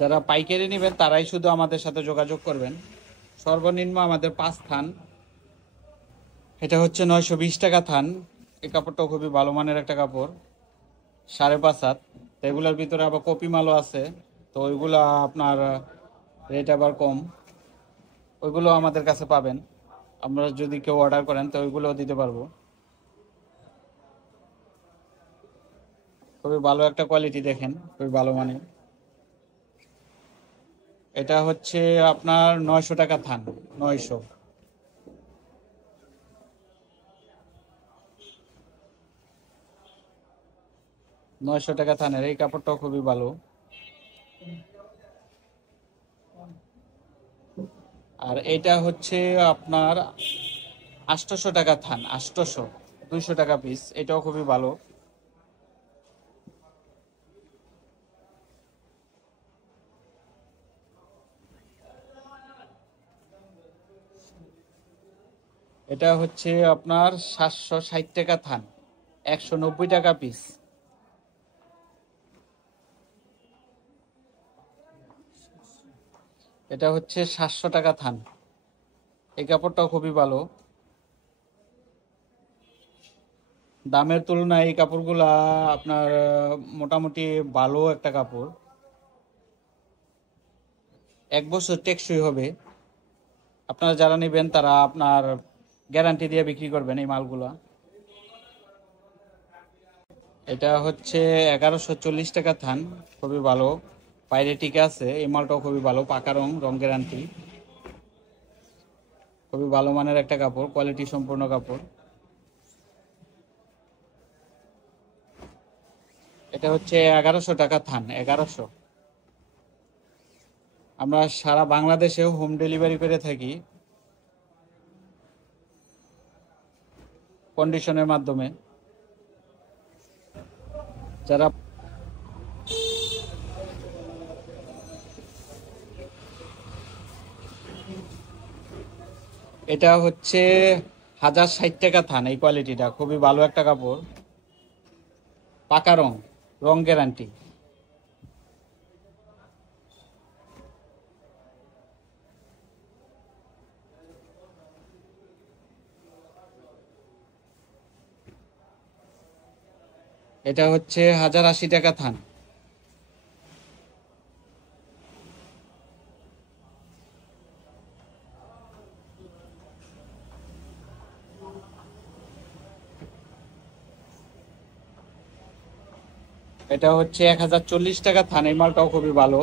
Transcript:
যারা পাইকারি নেবেন তারাই শুধু আমাদের সাথে যোগাযোগ করবেন। সর্বনিম্ন আমাদের 5 থান, এটা হচ্ছে 920 টাকা থান। এই কাপড়টাও খুবই ভালো মানের একটা কাপড়, 5.5 হাত। তো এগুলোর ভিতরে আবার কপি মালও আছে, তো ওইগুলো আপনার রেট আবার কম, ওইগুলো আমাদের কাছে পাবেন। আমরা যদি কেউ অর্ডার করেন তো ওইগুলোও দিতে পারবো। খুবই ভালো একটা কোয়ালিটি, দেখেন খুবই ভালো মানের। এটা হচ্ছে আপনার 900 টাকা থান, 900। 900 টাকা থানের এই কাপড়টাও খুবই ভালো। আর এটা হচ্ছে আপনার 800 টাকা থান, 800, 200 টাকা পিস, এটাও খুবই ভালো। এটা হচ্ছে আপনার 760 টাকা থান, 190 টাকা পিস। এটা হচ্ছে 700 টাকা থান, এই কাপড়টাও খুবই ভালো। দামের তুলনায় এই কাপড়গুলা আপনার মোটামুটি ভালো একটা কাপড়, 1 বছর টেকসই হবে। আপনারা যারা নেবেন তারা আপনার গ্যারান্টি দিয়ে বিক্রি করবেন এই মালগুলা। এটা হচ্ছে 1140 টাকা থান, খুবই ভালো, বাইরে টিকে আছে। এই মালটাও খুবই ভালো, পাকা রং, রং গ্যারান্টি, খুবই ভালো মানের একটা কাপড়, কোয়ালিটি সম্পূর্ণ কাপড়। এটা হচ্ছে 1100 টাকা থান, 1100। আমরা সারা বাংলাদেশেও হোম ডেলিভারি করে থাকি কন্ডিশনের মাধ্যমে। যারা এটা হচ্ছে 1060 টাকা থান, এই কোয়ালিটিটা খুবই ভালো একটা কাপড়, পাকা রং, রং গ্যারান্টি। এটা হচ্ছে 1080 টাকা থান। এটা হচ্ছে 1040 টাকা থান, এই মালটাও খুবই ভালো।